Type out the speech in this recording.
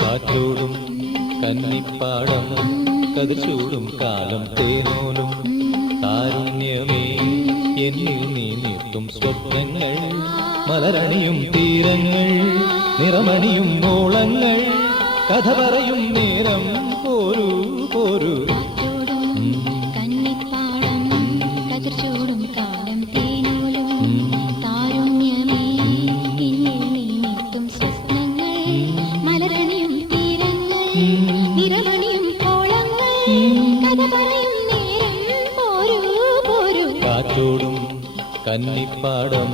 കാറ്റോടും കന്നിപ്പാടം കതിർച്ചൂടും കാലം തേനോലും കാരുണ്യമേ. എന്നിൽ നീട്ടും സ്വപ്നങ്ങൾ മലരണിയും തീരങ്ങൾ നിറമണിയും മോളങ്ങൾ കഥ പറയും നേരം പോരൂ പോരൂ. മലരണിയും തീരങ്ങൾ കോളങ്ങൾ കഥ പറയും കാറ്റോടും കന്നിപ്പാടം